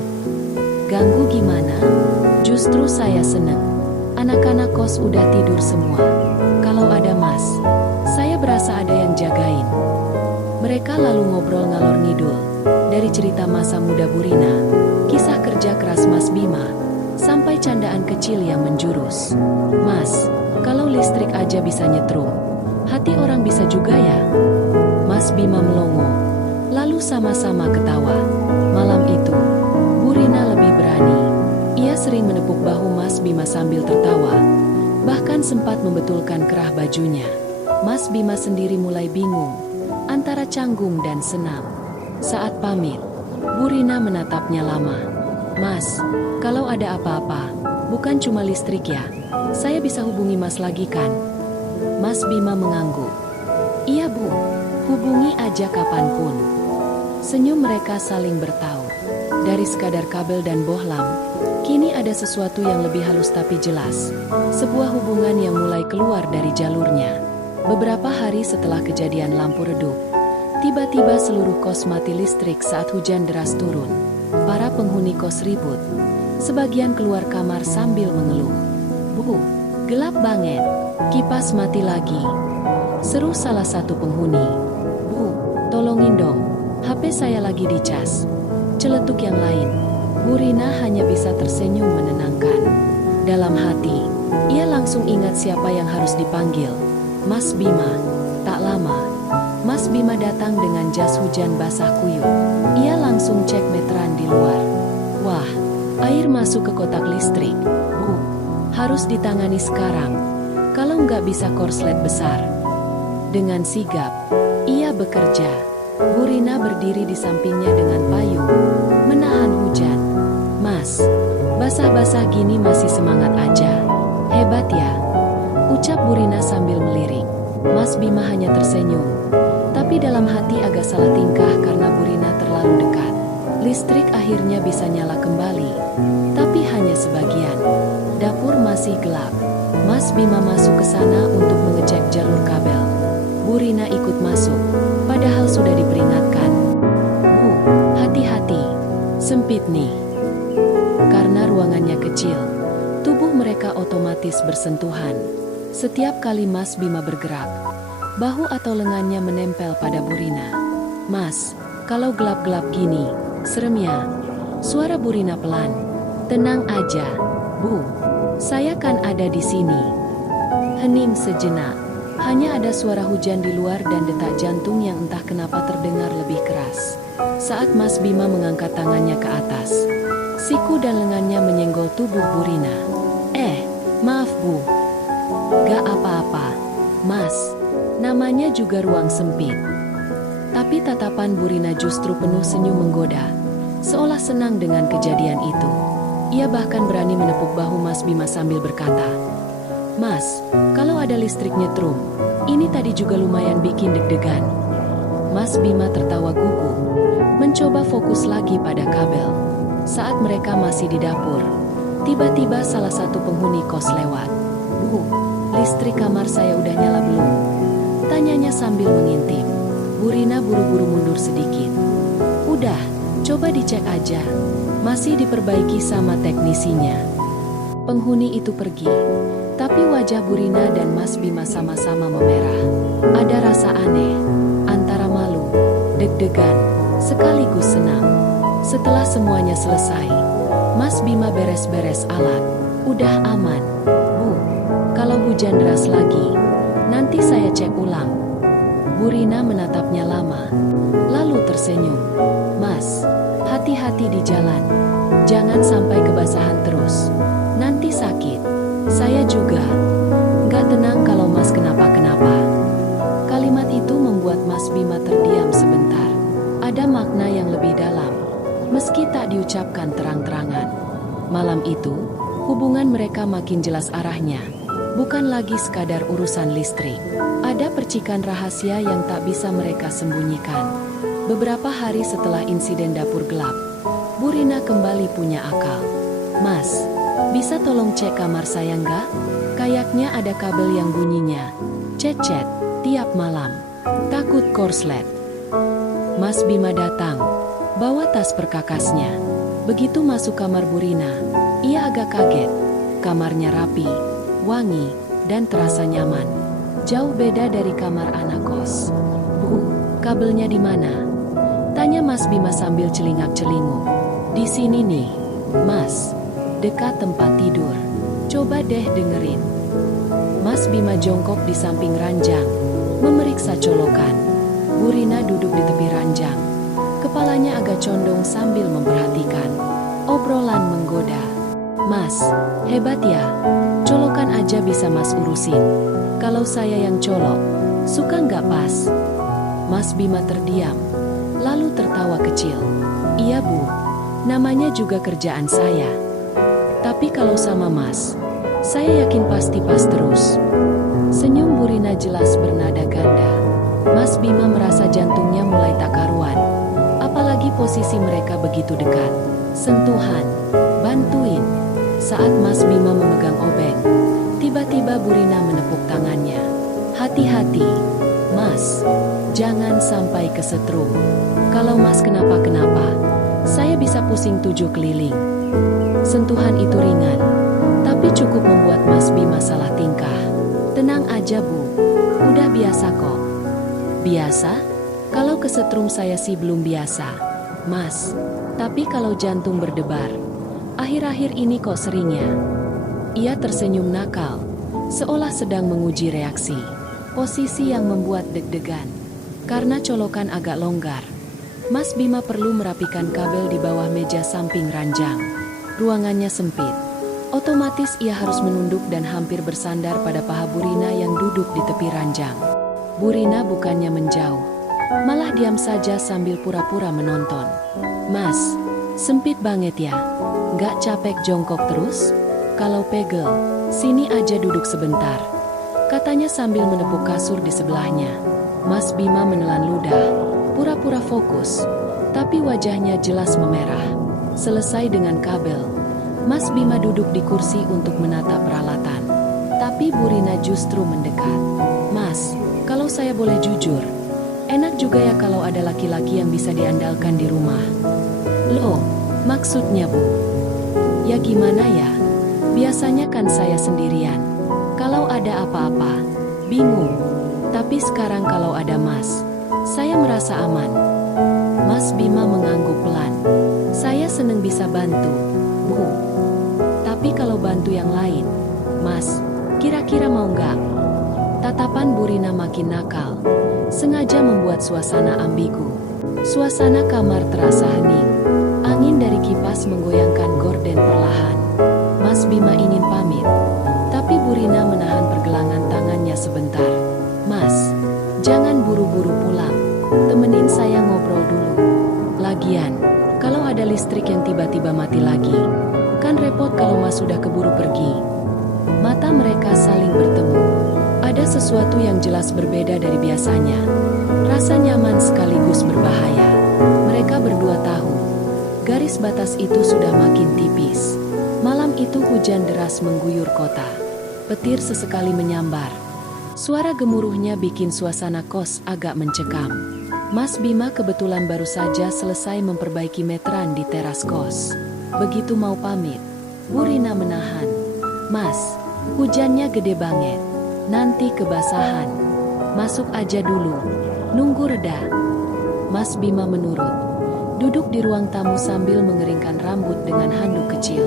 Ganggu gimana? Justru saya seneng. Anak-anak kos udah tidur semua. Kalau ada Mas, saya berasa ada yang jagain. Mereka lalu ngobrol ngalor ngidul. Dari cerita masa muda Bu Rina, kisah kerja keras Mas Bima, sampai candaan kecil yang menjurus. Mas, kalau listrik aja bisa nyetrum, hati orang bisa juga ya? Mas Bima melongo, lalu sama-sama ketawa. Malam itu, Bu Rina lebih berani. Ia sering menepuk bahu Mas Bima sambil tertawa, bahkan sempat membetulkan kerah bajunya. Mas Bima sendiri mulai bingung, antara canggung dan senang. Saat pamit, Bu Rina menatapnya lama. Mas, kalau ada apa-apa, bukan cuma listrik ya, saya bisa hubungi Mas lagi kan? Mas Bima mengangguk. Iya Bu, hubungi aja kapanpun. Senyum mereka saling bertaut. Dari sekadar kabel dan bohlam, kini ada sesuatu yang lebih halus tapi jelas. Sebuah hubungan yang mulai keluar dari jalurnya. Beberapa hari setelah kejadian lampu redup, tiba-tiba seluruh kos mati listrik saat hujan deras turun. Para penghuni kos ribut. Sebagian keluar kamar sambil mengeluh. Bu, gelap banget. Kipas mati lagi. Seru salah satu penghuni. Bu, tolongin dong. HP saya lagi dicas. Celetuk yang lain. Bu Rina hanya bisa tersenyum menenangkan. Dalam hati, ia langsung ingat siapa yang harus dipanggil. Mas Bima. Tak lama, Mas Bima datang dengan jas hujan basah kuyup. Ia langsung cek meteran di luar. Wah, air masuk ke kotak listrik. Harus ditangani sekarang. Kalau nggak bisa korslet besar. Dengan sigap, ia bekerja. Bu Rina berdiri di sampingnya dengan payung, menahan hujan. Mas, basah-basah gini masih semangat aja. Hebat ya, ucap Bu Rina sambil melirik. Mas Bima hanya tersenyum, tapi dalam hati agak salah tingkah karena Bu Rina terlalu dekat. Listrik akhirnya bisa nyala kembali, tapi hanya sebagian. Dapur masih gelap. Mas Bima masuk ke sana untuk mengecek jalur kabel. Bu Rina ikut masuk, padahal sudah diperingatkan. Bu, hati-hati, sempit nih. Karena ruangannya kecil, tubuh mereka otomatis bersentuhan. Setiap kali Mas Bima bergerak, bahu atau lengannya menempel pada Bu Rina. Mas, kalau gelap-gelap gini, serem ya. Suara Bu Rina pelan. Tenang aja, Bu. Saya kan ada di sini. Hening sejenak. Hanya ada suara hujan di luar dan detak jantung yang entah kenapa terdengar lebih keras. Saat Mas Bima mengangkat tangannya ke atas, siku dan lengannya menyenggol tubuh Bu Rina. Maaf Bu. Gak apa-apa, Mas. Namanya juga ruang sempit. Tapi tatapan Bu Rina justru penuh senyum menggoda, seolah senang dengan kejadian itu. Ia bahkan berani menepuk bahu Mas Bima sambil berkata, Mas, kalau ada listrik nyetrum, ini tadi juga lumayan bikin deg-degan. Mas Bima tertawa gugup, mencoba fokus lagi pada kabel. Saat mereka masih di dapur, tiba-tiba salah satu penghuni kos lewat. Bu, listrik kamar saya udah nyala belum? Tanyanya sambil mengintip. Bu Rina buru-buru mundur sedikit. Udah, coba dicek aja. Masih diperbaiki sama teknisinya. Penghuni itu pergi, tapi wajah Bu Rina dan Mas Bima sama-sama memerah. Ada rasa aneh, antara malu, deg-degan, sekaligus senang. Setelah semuanya selesai, Mas Bima beres-beres alat. Udah aman. Bu, kalau hujan deras lagi, nanti saya cek ulang. Bu Rina menatapnya lama, lalu tersenyum. Mas, hati-hati di jalan. Jangan sampai kebasahan terus. Nanti sakit. Saya juga. Gak tenang kalau Mas kenapa-kenapa. Kalimat itu membuat Mas Bima terdiam sebentar. Ada makna yang lebih dalam, meski tak diucapkan terang-terangan. Malam itu, hubungan mereka makin jelas arahnya. Bukan lagi sekadar urusan listrik. Ada percikan rahasia yang tak bisa mereka sembunyikan. Beberapa hari setelah insiden dapur gelap, Bu Rina kembali punya akal. Mas, bisa tolong cek kamar saya nggak? Kayaknya ada kabel yang bunyinya cet-cet tiap malam. Takut korslet. Mas Bima datang, bawa tas perkakasnya. Begitu masuk kamar Bu Rina, ia agak kaget. Kamarnya rapi, wangi, dan terasa nyaman. Jauh beda dari kamar anak kos. Bu, kabelnya di mana? Tanya Mas Bima sambil celingak-celinguk. Di sini nih, Mas. Dekat tempat tidur. Coba deh dengerin. Mas Bima jongkok di samping ranjang, memeriksa colokan. Bu Rina duduk di tepi ranjang. Kepalanya agak condong sambil memperhatikan. Obrolan menggoda. Mas, hebat ya. Colokan aja bisa Mas urusin. Kalau saya yang colok, suka nggak pas? Mas Bima terdiam, lalu tertawa kecil. Iya Bu, namanya juga kerjaan saya. Tapi kalau sama Mas, saya yakin pasti pas terus. Senyum Bu Rina jelas bernada ganda. Mas Bima merasa jantungnya mulai tak karuan. Apalagi posisi mereka begitu dekat. Sentuhan, bantuin. Saat Mas Bima memegang obeng, tiba-tiba Bu Rina menepuk tangannya. Hati-hati, Mas. Jangan sampai kesetrum. Kalau Mas kenapa-kenapa, saya bisa pusing 7 keliling. Sentuhan itu ringan, tapi cukup membuat Mas Bima salah tingkah. Tenang aja Bu, udah biasa kok. Biasa? Kalau kesetrum saya sih belum biasa. Mas, Tapi kalau jantung berdebar, akhir-akhir ini kok seringnya? Ia tersenyum nakal, seolah sedang menguji reaksi. Posisi yang membuat deg-degan. Karena colokan agak longgar, Mas Bima perlu merapikan kabel di bawah meja samping ranjang. Ruangannya sempit. Otomatis ia harus menunduk dan hampir bersandar pada paha Burina yang duduk di tepi ranjang. Burina bukannya menjauh, malah diam saja sambil pura-pura menonton. Mas, sempit banget ya? Gak capek jongkok terus? Kalau pegel, sini aja duduk sebentar, katanya sambil menepuk kasur di sebelahnya. Mas Bima menelan ludah, pura-pura fokus, tapi wajahnya jelas memerah. Selesai dengan kabel, Mas Bima duduk di kursi untuk menata peralatan. Tapi Burina justru mendekat. Mas, kalau saya boleh jujur, enak juga ya kalau ada laki-laki yang bisa diandalkan di rumah. Loh, maksudnya Bu? Ya gimana ya? Biasanya kan saya sendirian. Kalau ada apa-apa, bingung. Tapi sekarang kalau ada Mas, saya merasa aman. Mas Bima mengangguk pelan. Saya seneng bisa bantu, Bu. Tapi kalau bantu yang lain, Mas, kira-kira mau nggak? Tatapan Burina makin nakal, sengaja membuat suasana ambigu. Suasana kamar terasa hening. Angin dari kipas menggoyangkan gorden perlahan. Mas Bima ingin pamit, tapi Burina menahan pergelangan tangannya sebentar. Mas, jangan buru-buru pulang. Temenin saya ngobrol dulu. Lagian, kalau ada listrik yang tiba-tiba mati lagi, kan repot kalau Mas sudah keburu pergi. Mata mereka saling bertemu. Ada sesuatu yang jelas berbeda dari biasanya. Rasa nyaman sekaligus berbahaya. Mereka berdua tahu, garis batas itu sudah makin tipis. Malam itu hujan deras mengguyur kota. Petir sesekali menyambar. Suara gemuruhnya bikin suasana kos agak mencekam. Mas Bima kebetulan baru saja selesai memperbaiki meteran di teras kos. Begitu mau pamit, Burina menahan. Mas, hujannya gede banget. Nanti kebasahan. Masuk aja dulu. Nunggu reda. Mas Bima menurut. Duduk di ruang tamu sambil mengeringkan rambut dengan handuk kecil.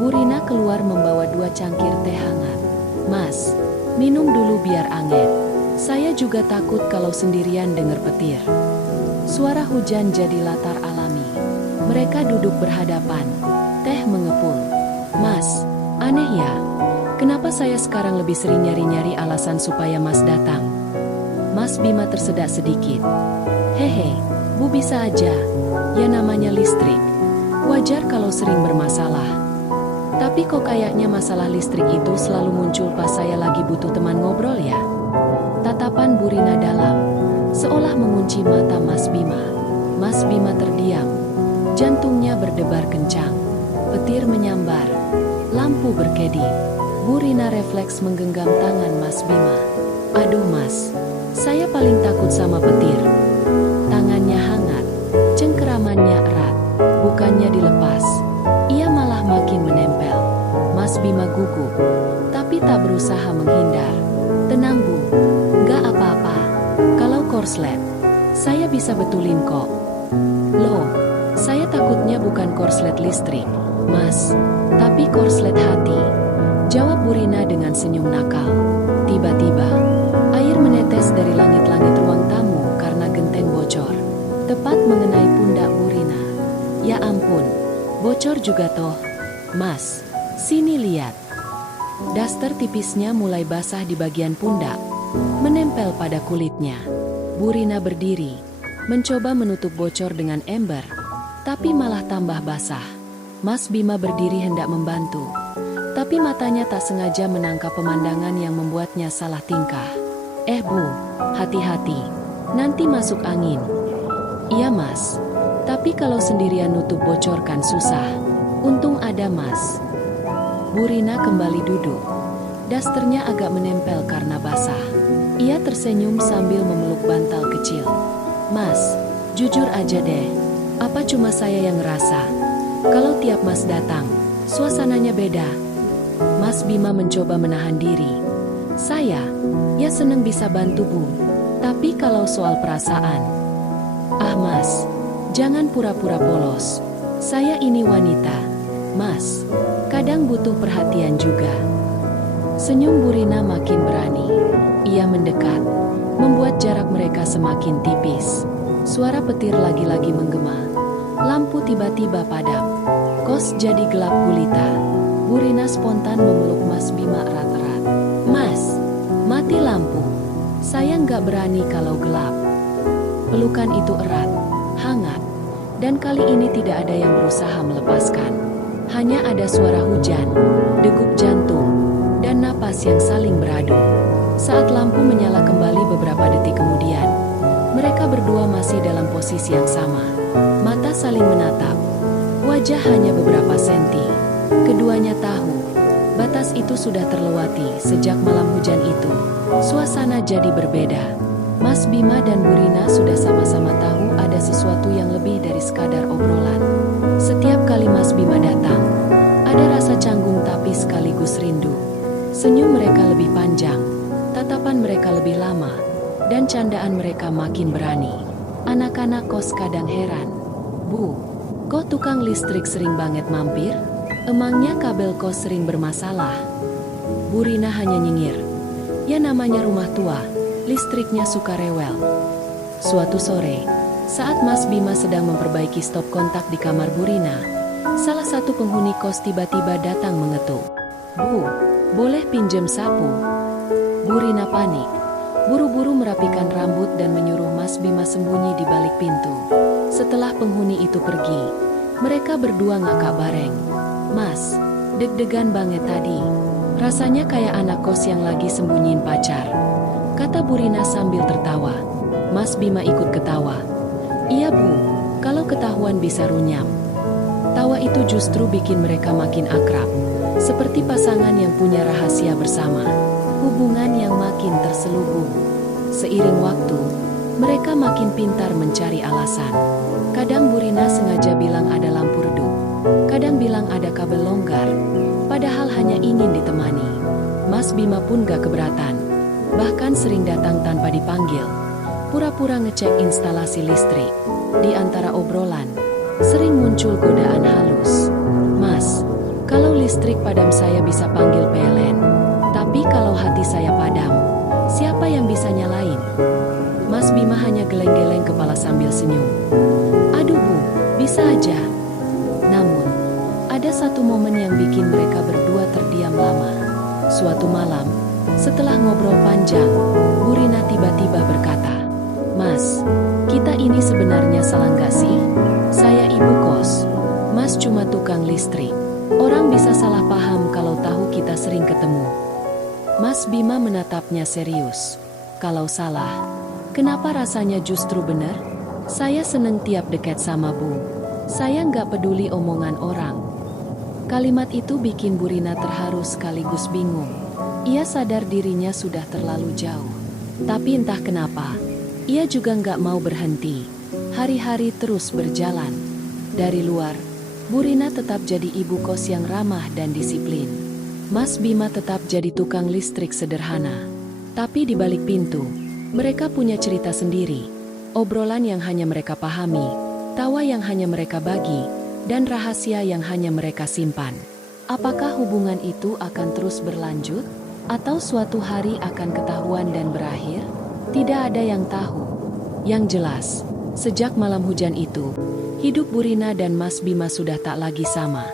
Burina keluar membawa 2 cangkir teh hangat. Mas, minum dulu biar anget. Saya juga takut kalau sendirian dengar petir. Suara hujan jadi latar alami. Mereka duduk berhadapan. Teh mengepul. Mas, aneh ya. Kenapa saya sekarang lebih sering nyari-nyari alasan supaya Mas datang? Mas Bima tersedak sedikit. Hehe, Bu bisa aja. Ya namanya listrik. Wajar kalau sering bermasalah. Tapi kok kayaknya masalah listrik itu selalu muncul pas saya lagi butuh teman ngobrol ya? Tatapan Burina dalam, seolah mengunci mata Mas Bima. Mas Bima terdiam. Jantungnya berdebar kencang. Petir menyambar. Lampu berkedip. Burina refleks menggenggam tangan Mas Bima. Aduh Mas, saya paling takut sama petir. Tangannya hangat, cengkeramannya erat, bukannya dilepas. Ia malah makin menempel. Mas Bima gugup, tapi tak berusaha menghindar. Tenang Bu, nggak apa-apa. Kalau korslet, saya bisa betulin kok. Loh, saya takutnya bukan korslet listrik, Mas, tapi korslet hati. Jawab Burina dengan senyum nakal. Tiba-tiba, air menetes dari langit-langit ruang tamu karena genteng bocor. Tepat mengenai pundak Burina. Ya ampun, bocor juga toh. Mas, sini lihat. Daster tipisnya mulai basah di bagian pundak, menempel pada kulitnya. Burina berdiri, mencoba menutup bocor dengan ember, tapi malah tambah basah. Mas Bima berdiri hendak membantu, tapi matanya tak sengaja menangkap pemandangan yang membuatnya salah tingkah. Bu, hati-hati, nanti masuk angin. Iya Mas, tapi kalau sendirian nutup bocor kan susah. Untung ada Mas. Burina kembali duduk. Dasternya agak menempel karena basah. Ia tersenyum sambil memeluk bantal kecil. Mas, jujur aja deh, apa cuma saya yang ngerasa? Kalau tiap Mas datang, suasananya beda. Mas Bima mencoba menahan diri. Saya, ya seneng bisa bantu Bu. Tapi kalau soal perasaan, Mas, jangan pura-pura polos. Saya ini wanita, Mas. Kadang butuh perhatian juga. Senyum Burina makin berani. Ia mendekat, membuat jarak mereka semakin tipis. Suara petir lagi-lagi menggema. Lampu tiba-tiba padam. Kos jadi gelap gulita. Burina spontan memeluk Mas Bima erat-erat. Mas, mati lampu. Saya nggak berani kalau gelap. Pelukan itu erat, hangat. Dan kali ini tidak ada yang berusaha melepaskan. Hanya ada suara hujan, degup jantung, dan napas yang saling beradu. Saat lampu menyala kembali beberapa detik kemudian, mereka berdua masih dalam posisi yang sama. Mata saling menatap. Wajah hanya beberapa senti. Keduanya tahu, batas itu sudah terlewati sejak malam hujan itu. Suasana jadi berbeda. Mas Bima dan Burina sudah sama-sama tahu ada sesuatu yang lebih dari sekadar obrolan. Setiap kali Mas Bima datang, ada rasa canggung tapi sekaligus rindu. Senyum mereka lebih panjang, tatapan mereka lebih lama, dan candaan mereka makin berani. Anak-anak kos kadang heran. Bu, kok tukang listrik sering banget mampir? Emangnya kabel kos sering bermasalah? Burina hanya nyengir. Ya namanya rumah tua, listriknya suka rewel. Suatu sore, saat Mas Bima sedang memperbaiki stop kontak di kamar Burina, salah satu penghuni kos tiba-tiba datang mengetuk. Bu, boleh pinjem sapu? Burina panik, buru-buru merapikan rambut dan menyuruh Mas Bima sembunyi di balik pintu. Setelah penghuni itu pergi, mereka berdua ngakak bareng. Mas, deg-degan banget tadi. Rasanya kayak anak kos yang lagi sembunyiin pacar, kata Burina sambil tertawa. Mas Bima ikut ketawa. Iya bu, kalau ketahuan bisa runyam. Tawa itu justru bikin mereka makin akrab, seperti pasangan yang punya rahasia bersama, hubungan yang makin terselubung. Seiring waktu, mereka makin pintar mencari alasan. Kadang Burina sengaja bilang ada lampu redup, kadang bilang ada kabel longgar, padahal hanya ingin ditemani. Mas Bima pun gak keberatan, bahkan sering datang tanpa dipanggil, pura-pura ngecek instalasi listrik. Di antara obrolan, sering muncul godaan halus. Mas, kalau listrik padam saya bisa panggil PLN, tapi kalau hati saya padam, siapa yang bisa nyalain? Mas Bima hanya geleng-geleng kepala sambil senyum. Aduh bu, bisa aja. Namun, ada satu momen yang bikin mereka berdua terdiam lama. Suatu malam, setelah ngobrol panjang, Burina tiba-tiba berkata, Mas, kita ini sebenarnya salah nggak sih? Saya ibu kos, Mas cuma tukang listrik. Orang bisa salah paham kalau tahu kita sering ketemu. Mas Bima menatapnya serius. Kalau salah, kenapa rasanya justru benar? Saya seneng tiap dekat sama bu. Saya nggak peduli omongan orang. Kalimat itu bikin Burina terharu sekaligus bingung. Ia sadar dirinya sudah terlalu jauh. Tapi entah kenapa, ia juga nggak mau berhenti. Hari-hari terus berjalan. Dari luar, Burina tetap jadi ibu kos yang ramah dan disiplin. Mas Bima tetap jadi tukang listrik sederhana. Tapi di balik pintu, mereka punya cerita sendiri. Obrolan yang hanya mereka pahami, tawa yang hanya mereka bagi, dan rahasia yang hanya mereka simpan. Apakah hubungan itu akan terus berlanjut? Atau suatu hari akan ketahuan dan berakhir? Tidak ada yang tahu. Yang jelas, sejak malam hujan itu, hidup Burina dan Mas Bima sudah tak lagi sama.